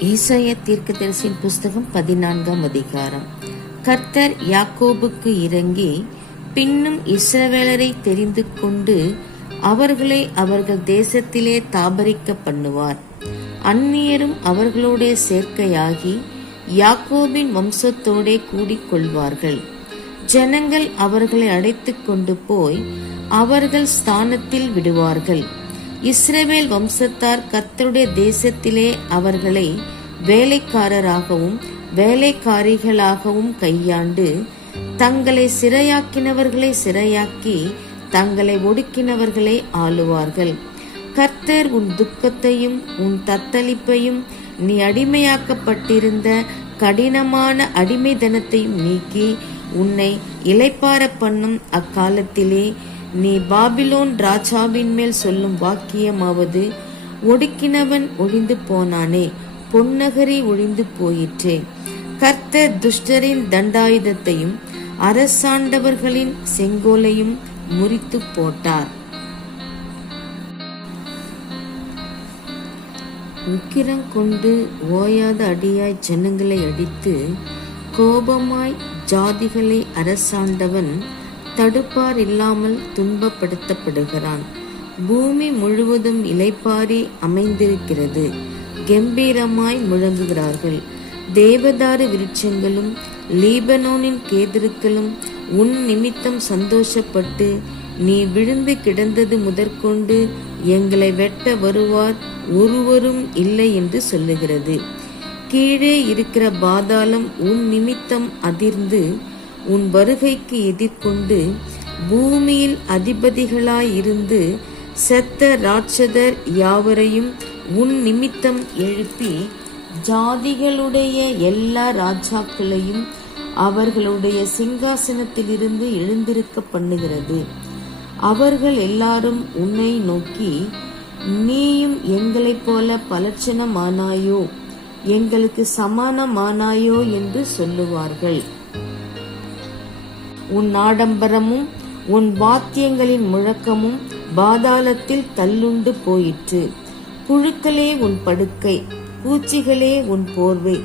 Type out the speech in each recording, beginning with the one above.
ஈசாய தீர்க்கதரிசியின் புஸ்தகம் பதினான்காம் அதிகாரம். கர்த்தர் யாக்கோபுக்கு இறங்கி பின்னும் இஸ்ரவேலரை தெரிந்து கொண்டு அவர்களை அவர்கள் தேசத்திலே தாபரிக்க பண்ணுவார். அந்நியரும் அவர்களோட சேர்க்கையாகி யாக்கோபின் வம்சத்தோடே கூடிக்கொள்வார்கள். ஜனங்கள் அவர்களை அடைத்து கொண்டு போய் அவர்கள் ஸ்தானத்தில் விடுவார்கள். இஸ்ரவேல் வம்சத்தார் கர்த்தருடைய தேசத்திலே அவர்களை வேலைக்காரராகவும் வேலைக்காரிகளாகவும் கையாண்டு தங்களை சிறையாக்கினவர்களை சிறையாக்கி தங்களை ஒடுக்கினவர்களை ஆளுவார்கள். கர்த்தர் உன் துக்கத்தையும் உன் தத்தளிப்பையும் நீ அடிமையாக்கப்பட்டிருந்த கடினமான அடிமை தனத்தையும் நீக்கி உன்னை இளைப்பார பண்ணும் அக்காலத்திலே நீ பாபிலோன் ராஜாவின் மேல் சொல்லும் வாக்கியமாவது ஒடுக்கினவன் ஒழிந்து போனானே பொன்னகரி ஒழிந்து போயிற்றே. கர்த்தர் துஷ்டரின் தண்டாயுதத்தையும் அரசாண்டவர்களின் செங்கோலையும் முறித்து போட்டார். உக்கிரம் கொண்டு ஓயாத அடியாய் ஜனங்களை அடித்து கோபமாய் ஜாதிகளை அரசாண்டவன் தடுப்பார் இல்லாமல் துன்பப்படுத்தப்படுகிறான். பூமி முழுவதும் இலைப்பாரி அமைந்திருக்கிறது. கம்பீரமாய் முழங்குகிறார்கள். தேவதாரு விருட்சங்களும் லீபனோனின் கேதிருக்களும் உன் நிமித்தம் சந்தோஷப்பட்டு நீ விழுந்து கிடந்தது முதற்கொண்டு எங்களை வெட்ட வருவார் ஒருவரும் இல்லை என்று சொல்லுகிறது. கீழே இருக்கிற பாதாளம் உன் நிமித்தம் அதிர்ந்து உன் வருகைக்கு எதிர்கொண்டு பூமியில் அதிபதிகளாயிருந்து செத்த ராட்சதர் யாவரையும் உன் நிமித்தம் எழுப்பி ஜாதிகளுடைய எல்லா ராஜாக்களையும் அவர்களுடைய சிங்காசனத்திலிருந்து எழுந்திருக்க பண்ணுகிறது. அவர்கள் எல்லாரும் உன்னை நோக்கி நீயும் எங்களைப் போல பலட்சணமானாயோ எங்களுக்கு சமானமானாயோ? என்று சொல்லுவார்கள். உன் ஆடம்பரமும் உன் வாத்தியங்களின் முழக்கமும் பாதாளத்தில் தள்ளுண்டு போயிற்று. புழுக்களே உன் படுக்கை பூச்சிகளே உன் போர்வை.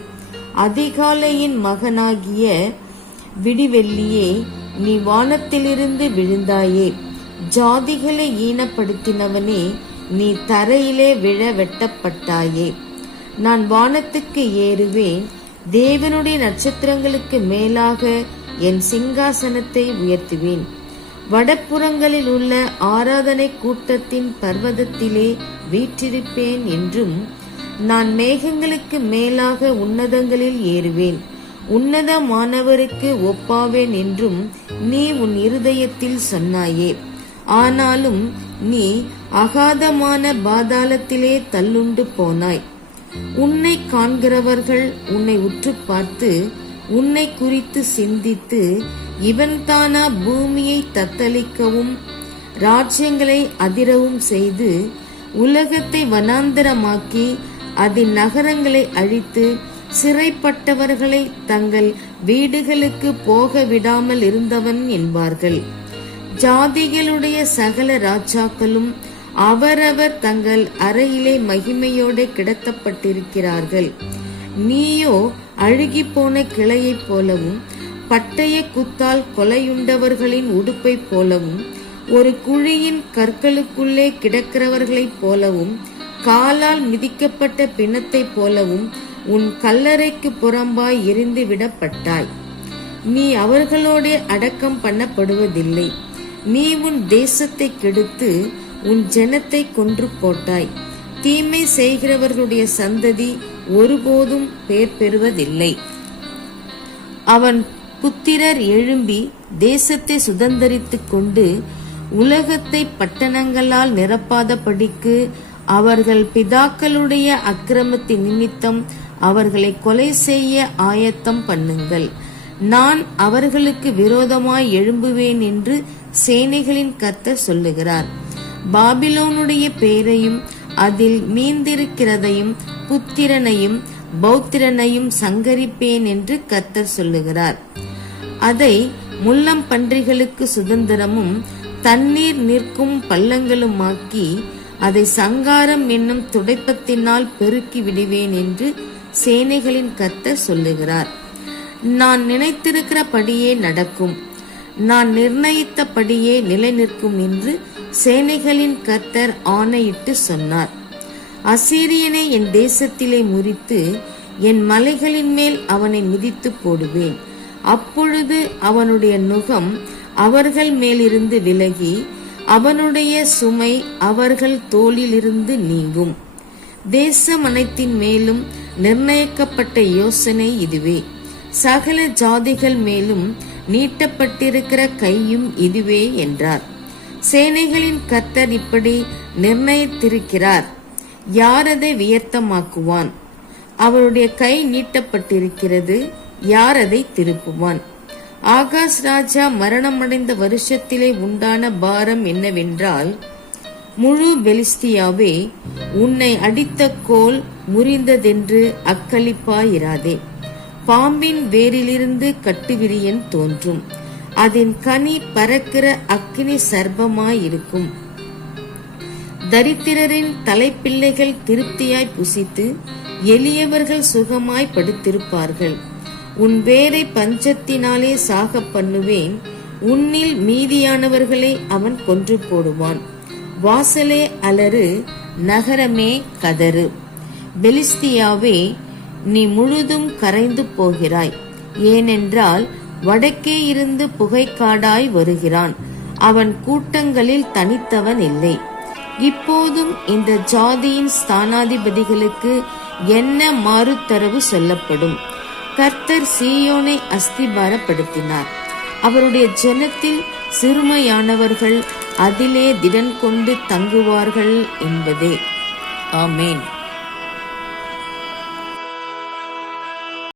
அதிகாலையின் மகனாகிய விடிவெள்ளியே நீ வானத்திலிருந்து விழுந்தாயே. ஜாதிகளை ஈனப்படுத்தினவனே நீ தரையிலே விழ வெட்டப்பட்டாயே. நான் வானத்துக்கு ஏறுவேன் தேவனுடைய நட்சத்திரங்களுக்கு மேலாக என் சிங்காசனத்தை உயர்த்துவேன். வடப்புறங்களில் உள்ள ஆராதனை கூட்டத்தின் பர்வதத்திலே வீற்றிருப்பேன் என்றும் நான் மேகங்களுக்கு மேலாக உன்னதங்களில் ஏறுவேன். உன்னதமானவருக்கு ஒப்பாவேன் என்றும் நீ உன் இருதயத்தில் சொன்னாயே. ஆனாலும் நீ அகாதமான பாதாளத்திலே தள்ளுண்டு போனாய். உன்னை காண்கிறவர்கள் உன்னை உற்று பார்த்து உன்னை குறித்து சிந்தித்து இவன்தானா பூமியை தத்தளிக்கவும் ராஜ்யங்களை அதிரவும் செய்து உலகத்தை வனாந்தரமாக்கி அதன் நகரங்களை அழித்து சிறைப்பட்டவர்களை தங்கள் வீடுகளுக்கு போக விடாமல் இருந்தவன் என்பார்கள். ஜாதிகளுடைய சகல ராஜாக்களும் அவரவர் தங்கள் அறையிலே மகிமையோடு கிடத்தப்பட்டிருக்கிறார்கள். நீயோ அழுகிப்போன கிளையைப் போலவும் பட்டய குத்தால் கொலையுண்டவர்களின் உடுப்பைப் போலவும் ஒரு குழியின் கற்களுக்குள்ளே கிடக்கிறவர்களைப் போலவும் காலால் மிதிக்கப்பட்ட பிணத்தைப் போலவும் உன் கல்லறைக்கு புறம்பாய் எரிந்து விடப்பட்டாய். நீ அவர்களோடே அடக்கம் பண்ணப்படுவதில்லை. நீ உன் தேசத்தை கெடுத்து உன் ஜனத்தை கொன்று போட்டாய். தீமை செய்கிறவர்களுடைய சந்ததி ஒருபோதும் பேர் பெறுவதில்லை. அவன் புத்திரர் எழும்பி தேசத்தை சுதந்தரித்துக் கொண்டு உலகத்தை பட்டணங்களால் நிரப்பாதபடிக்கு அவர்கள் பிதாக்களுடைய அக்கிரமத்தின் நிமித்தம் அவர்களை கொலை செய்ய ஆயத்தம் பண்ணுங்கள். நான் அவர்களுக்கு விரோதமாய் எழும்புவேன் என்று சேனைகளின் கர்த்தர் சொல்லுகிறார். பாபிலோனுடைய பெயரையும் அதில் மீந்திருக்கிறதையும் புத்திரனையும் பௌத்திரனையும் சங்கரிப்பேன் என்று கர்த்தர் சொல்லுகிறார். அதை முள்ளம் பன்றிகளுக்கு சுதந்திரமும் தண்ணீர் நிற்கும் பள்ளங்களுமாக்கி அதை சங்காரம் என்னும் துடைப்பத்தினால் பெருக்கி விடுவேன் என்று சேனைகளின் கர்த்தர் சொல்லுகிறார். நான் நினைத்திருக்கிறபடியே நடக்கும் நான் நிர்ணயித்தபடியே நிலை நிற்கும் என்று சேனைகளின் கர்த்தர் ஆணையிட்டு சொன்னார். அசீரியனை என் தேசத்திலே முறித்து என் மலைகளின் மேல் அவனை மிதித்து போடுவேன். அப்பொழுது அவனுடைய நுகம் அவர்கள் மேலிருந்து விலகி அவனுடைய சுமை அவர்கள் தோளிலிருந்து நீங்கும். தேசம் அனைத்தின் மேலும் நிர்ணயிக்கப்பட்ட யோசனை இதுவே. சகல ஜாதிகள் மேலும் நீட்டப்பட்டிருக்கிற கையும் இதுவே என்றார். சேனைகளின் கர்த்தர் இப்படி நிர்ணயித்திருக்கிறார். யார் அதை வியர்த்தமாக்குவான் அவருடைய கை நீட்டப்பட்டிருக்கிறது யார் அதை திருப்புவான்? ஆகாஷ் ராஜா மரணமடைந்த வருஷத்திலே உண்டான பாரம் என்னவென்றால் முழு பெலிஸ்தியாவே உன்னை அடித்த கோல் முறிந்ததென்று அக்களிப்பாயிராதே. பாம்பின் வேரிலிருந்து கட்டுவிரியன் தோன்றும். அதன் கனி பறக்கிற அக்னி சர்பமாயிருக்கும் தரித்திரரின் தலைப்பிள்ளைகள் திருப்தியாய் புசித்து எளியவர்கள் சுகமாய் படுத்திருப்பார்கள். உன் வேரை பஞ்சத்தினாலே சாக பண்ணுவேன். உன்னில் மீதியானவர்களை அவன் கொன்று போடுவான். வாசலே அலறு நகரமே கதறு. பெலிஸ்தியாவே நீ முழுதும் கரைந்து போகிறாய். ஏனென்றால் வடக்கே இருந்து புகைக்காடாய் வருகிறான். அவன் கூட்டங்களில் தனித்தவன் இல்லை. இப்போதும் இந்த ஜாதியின் ஸ்தானாதிபதிகளுக்கு என்ன மாறுத்தரவு சொல்லப்படும்? கர்த்தர் சீயோனை அஸ்திபாரப்படுத்தினார். அவருடைய ஜனத்தில் சிறுமையானவர்கள் அதிலே திடன் கொண்டு தங்குவார்கள் என்பதே. ஆமேன்.